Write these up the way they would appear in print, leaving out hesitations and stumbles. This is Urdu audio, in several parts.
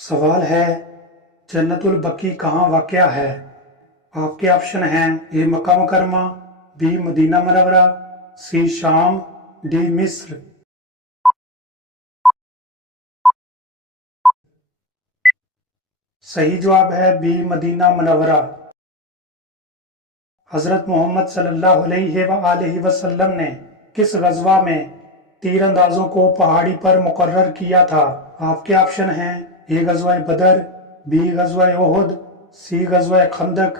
سوال ہے جنت البقیع کہاں واقع ہے؟ آپ کے آپشن ہیں اے مکہ مکرمہ، بی مدینہ منورہ، سی شام، ڈی مصر۔ صحیح جواب ہے بی مدینہ منورہ۔ حضرت محمد صلی اللہ علیہ وآلہ وسلم نے کس غزوہ میں تیر اندازوں کو پہاڑی پر مقرر کیا تھا؟ آپ کے آپشن ہیں اے غزوہ بدر، بی غزوہ احد، سی غزوہ خندق،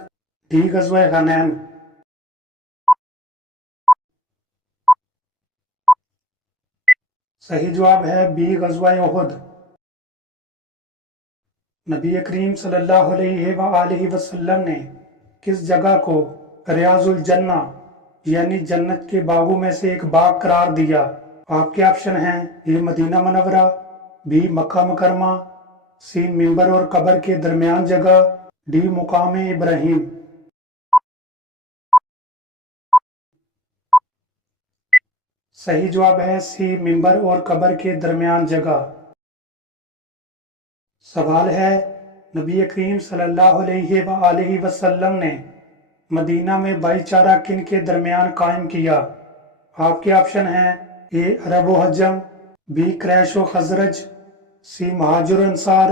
ڈی غزوہ حنین۔ صحیح جواب ہے بی غزوہ احد۔ نبی کریم صلی اللہ علیہ وآلہ وسلم نے کس جگہ کو ریاض الجنہ یعنی جنت کے باغوں میں سے ایک باغ قرار دیا؟ آپ کے آپشن ہیں اے مدینہ منورہ، بی مکہ مکرمہ، سی منبر اور قبر کے درمیان جگہ، ڈی مقام ابراہیم۔ صحیح جواب ہے سی منبر اور قبر کے درمیان جگہ۔ سوال ہے نبی کریم صلی اللہ علیہ وآلہ وسلم نے مدینہ میں بھائی چارہ کن کے درمیان قائم کیا؟ آپ کے آپشن ہیں اے عرب و حجم، بی قریش و خزرج، سی مہاجر و انصار،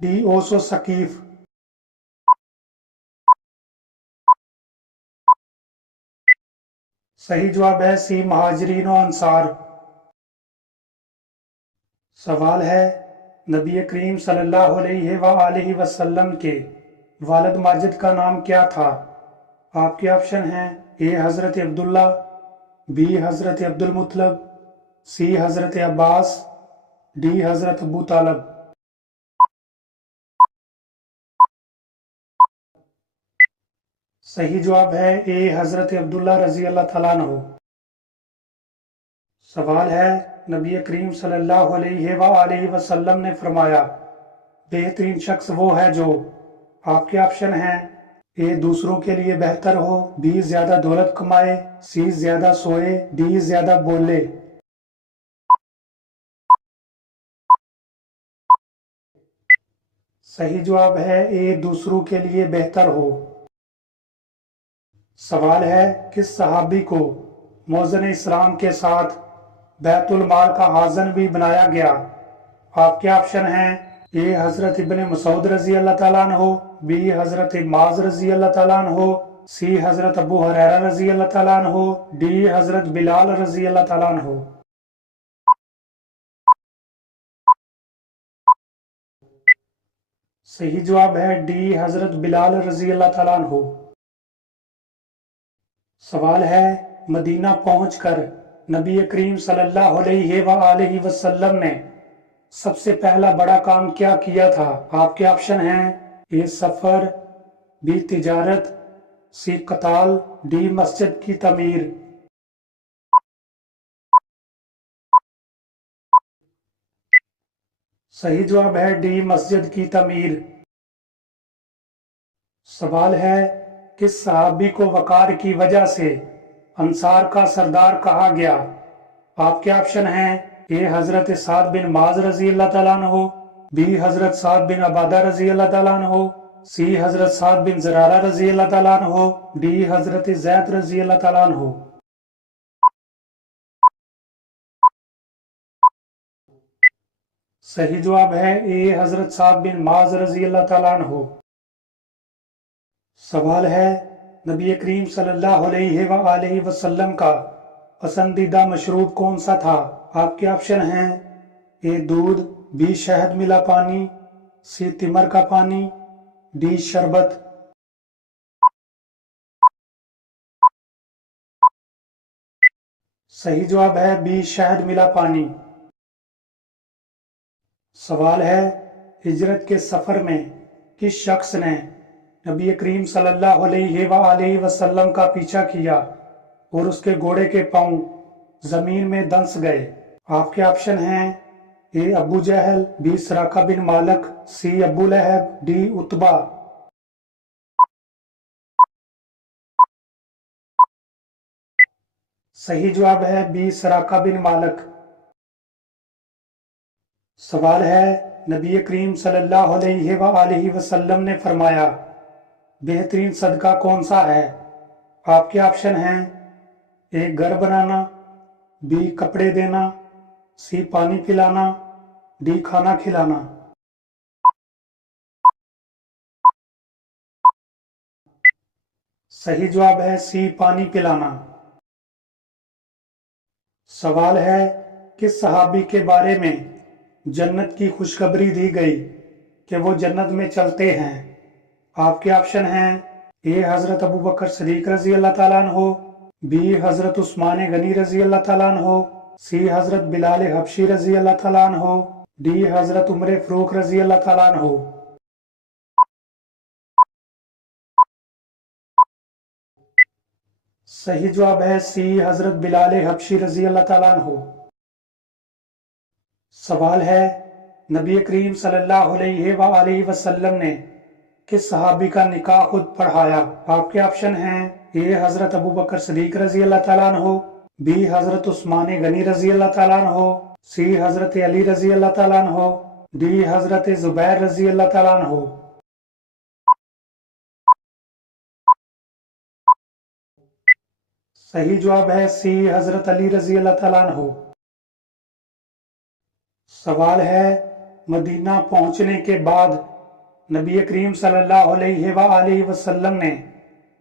ڈی اوس و ثقیف۔ صحیح جواب ہے سی مہاجرین و انصار۔ سوال ہے نبی کریم صلی اللہ علیہ وآلہ وسلم کے والد ماجد کا نام کیا تھا؟ آپ کے آپشن ہیں اے حضرت عبداللہ، بی حضرت عبد المطلب، سی حضرت عباس، ڈی حضرت ابو طالب۔ صحیح جواب ہے اے حضرت عبداللہ رضی اللہ تعالیٰ عنہ۔ سوال ہے نبی کریم صلی اللہ علیہ وآلہ وسلم نے فرمایا بہترین شخص وہ ہے جو، آپ کے آپشن ہیں اے دوسروں کے لیے بہتر ہو، بی زیادہ دولت کمائے، سی زیادہ سوئے، ڈی زیادہ بولے۔ صحیح جواب ہے اے دوسروں کے لیے بہتر ہو۔ سوال ہے کس صحابی کو موزن اسلام کے ساتھ بیت المال کا خازن بھی بنایا گیا؟ آپ کے آپشن ہیں اے حضرت ابن مسعود رضی اللہ تعالیٰ عنہ، بی حضرت معاذ رضی اللہ تعالیٰ عنہ، سی حضرت ابو ہریرہ رضی اللہ تعالیٰ عنہ، ڈی حضرت بلال رضی اللہ تعالیٰ عنہ۔ صحیح جواب ہے ڈی حضرت بلال رضی اللہ تعالیٰ عنہ۔ سوال ہے مدینہ پہنچ کر نبی کریم صلی اللہ علیہ وآلہ وسلم نے سب سے پہلا بڑا کام کیا کیا تھا؟ آپ کے آپشن ہیں اے سفر، بی تجارت، سی قتال، ڈی مسجد کی تعمیر۔ صحیح جواب ہے ڈی مسجد کی تعمیر۔ سوال ہے کس صحابی کو وقار کی وجہ سے انصار کا سردار کہا گیا؟ آپ کے آپشن ہیں اے حضرت سعد بن معاذ رضی اللہ تعالیٰ عنہ، بی حضرت سعد بن عبادہ رضی اللہ تعالیٰ عنہ، سی حضرت سعد بن زرارہ رضی اللہ تعالیٰ عنہ، ڈی حضرت زید رضی اللہ تعالیٰ عنہ۔ صحیح جواب ہے اے حضرت سعد بن معاذ رضی اللہ تعالیٰ عنہ۔ سوال ہے نبی کریم صلی اللہ علیہ وآلہ وسلم کا پسندیدہ مشروب کون سا تھا؟ آپ کے آپشن ہیں اے دودھ، بی شہد ملا پانی، سی تمر کا پانی، ڈی شربت۔ صحیح جواب ہے بی شہد ملا پانی۔ سوال ہے ہجرت کے سفر میں کس شخص نے نبی کریم صلی اللہ علیہ وآلہ وسلم کا پیچھا کیا اور اس کے گھوڑے کے پاؤں زمین میں دنس گئے؟ آپ کے آپشن ہیں اے ابو جہل، بی سراقہ بن مالک، سی ابو لہب، ڈی عتبہ۔ صحیح جواب ہے بی سراقہ بن مالک۔ سوال ہے، نبی کریم صلی اللہ علیہ وآلہ وسلم نے فرمایا بہترین صدقہ کون سا ہے؟ آپ کے آپشن ہیں: اے گھر بنانا، بی کپڑے دینا، سی پانی پلانا، ڈی کھانا کھلانا۔ صحیح جواب ہے سی پانی پلانا۔ سوال ہے، کس صحابی کے بارے میں جنت کی خوشخبری دی گئی کہ وہ جنت میں چلتے ہیں؟ آپ کے آپشن ہیں: اے حضرت ابوبکر صدیق رضی اللہ تعالیٰ عنہ، بی حضرت عثمان غنی رضی اللہ تعالیٰ عنہ، سی حضرت بلال حبشی رضی اللہ تعالیٰ عنہ، ڈی حضرت عمر فاروق رضی اللہ تعالیٰ عنہ۔ صحیح جواب ہے سی حضرت بلال حبشی رضی اللہ تعالیٰ عنہ۔ سوال ہے، نبی کریم صلی اللہ علیہ وآلہ وسلم نے کس صحابی کا نکاح خود پڑھایا؟ آپ کے آپشن ہیں: اے حضرت ابوبکر صدیق رضی اللہ تعالیٰ عنہ، بی حضرت عثمان غنی رضی اللہ تعالیٰ عنہ، سی حضرت علی رضی اللہ تعالیٰ عنہ، ڈی حضرت زبیر رضی اللہ تعالیٰ عنہ۔ صحیح جواب ہے سی حضرت علی رضی اللہ تعالیٰ عنہ۔ سوال ہے، مدینہ پہنچنے کے بعد نبی کریم صلی اللہ علیہ وآلہ وسلم نے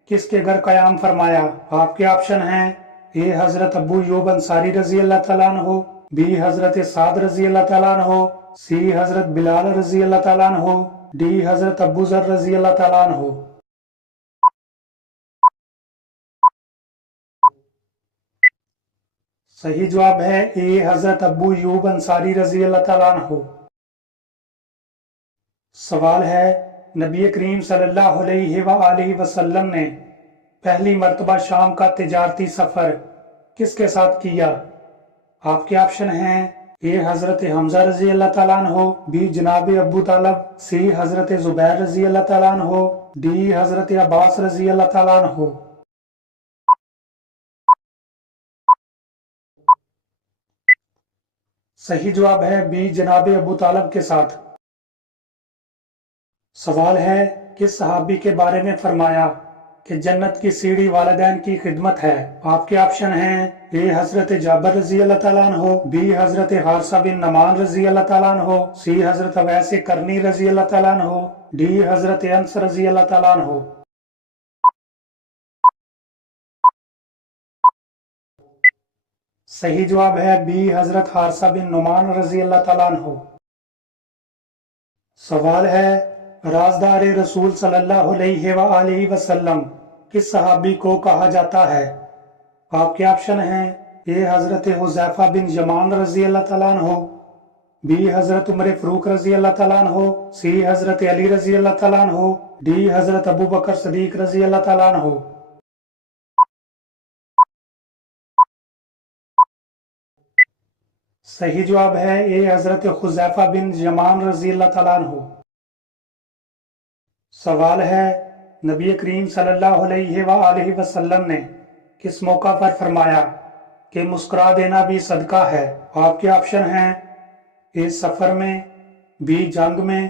کس کے گھر قیام فرمایا؟ آپ کے آپشن ہیں: اے حضرت ابو ایوب انصاری رضی اللہ تعالیٰ عنہ، بی حضرت سعد رضی اللہ تعالیٰ عنہ، سی حضرت بلال رضی اللہ تعالیٰ عنہ، ڈی حضرت ابو ذر رضی اللہ تعالیٰ عنہ۔ صحیح جواب ہے اے حضرت ابو ایوب انصاری رضی اللہ تعالیٰ عنہ۔ سوال ہے، نبی کریم صلی اللہ علیہ وآلہ وسلم نے پہلی مرتبہ شام کا تجارتی سفر کس کے ساتھ کیا؟ آپ کے آپشن ہیں: اے حضرت حمزہ رضی اللہ تعالیٰ عنہ، بی جناب ابو طالب، سی حضرت زبیر رضی اللہ تعالیٰ عنہ، ڈی حضرت عباس رضی اللہ تعالیٰ عنہ۔ صحیح جواب ہے بی جناب ابو طالب کے ساتھ۔ سوال ہے، کس صحابی کے بارے میں فرمایا کہ جنت کی سیڑھی والدین کی خدمت ہے؟ آپ کے آپشن ہیں: اے حضرت جابر رضی اللہ تعالیٰ عنہ، بی حضرت حارثہ بن نعمان رضی اللہ تعالیٰ عنہ، سی حضرت اویس کرنی رضی اللہ تعالیٰ عنہ، ڈی حضرت انس رضی اللہ تعالیٰ عنہ۔ صحیح جواب ہے بی حضرت حارثہ بن نعمان رضی اللہ تعالیٰ عنہ۔ سوال ہے، رازدار رسول صلی اللہ علیہ وآلہ وسلم کس صحابی کو کہا جاتا ہے؟ آپ کے آپشن ہیں: اے حضرت حذیفہ بن یمان رضی اللہ تعالیٰ عنہ، بی حضرت عمر فاروق رضی اللہ تعالیٰ عنہ، سی حضرت علی رضی اللہ تعالیٰ عنہ، ڈی حضرت ابوبکر صدیق رضی اللہ تعالیٰ عنہ۔ صحیح جواب ہے اے حضرت حذیفہ بن یمان رضی اللہ تعالیٰ عنہ۔ سوال ہے، نبی کریم صلی اللہ علیہ وآلہ وسلم نے کس موقع پر فرمایا کہ مسکرا دینا بھی صدقہ ہے؟ آپ کے آپشن ہیں: اے سفر میں، بی جنگ میں،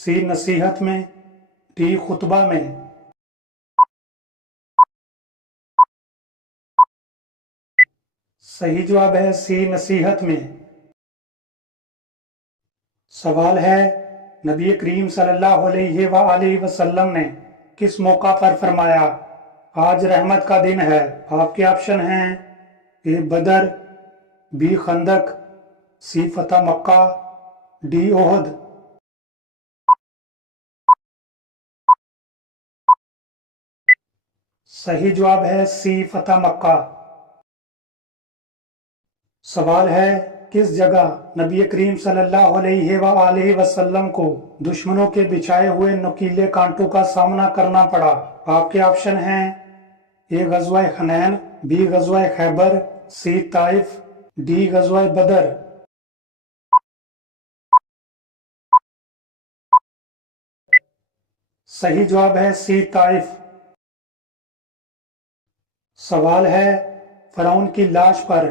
سی نصیحت میں، ڈی خطبہ میں۔ صحیح جواب ہے سی نصیحت میں۔ سوال ہے، نبی کریم صلی اللہ علیہ وآلہ وسلم نے کس موقع پر فرمایا آج رحمت کا دن ہے؟ آپ کے آپشن ہیں: اے بدر، بی خندق، سی فتح مکہ، ڈی احد۔ صحیح جواب ہے سی فتح مکہ۔ سوال ہے، کس جگہ نبی کریم صلی اللہ علیہ وآلہ وسلم کو دشمنوں کے بچھائے ہوئے نوکیلے کانٹوں کا سامنا کرنا پڑا؟ آپ کے آپشن ہیں: اے غزوہ حنین، بی غزوہ خیبر، سی طائف، ڈی غزوہ بدر۔ صحیح جواب ہے سی طائف۔ سوال ہے، فرعون کی لاش پر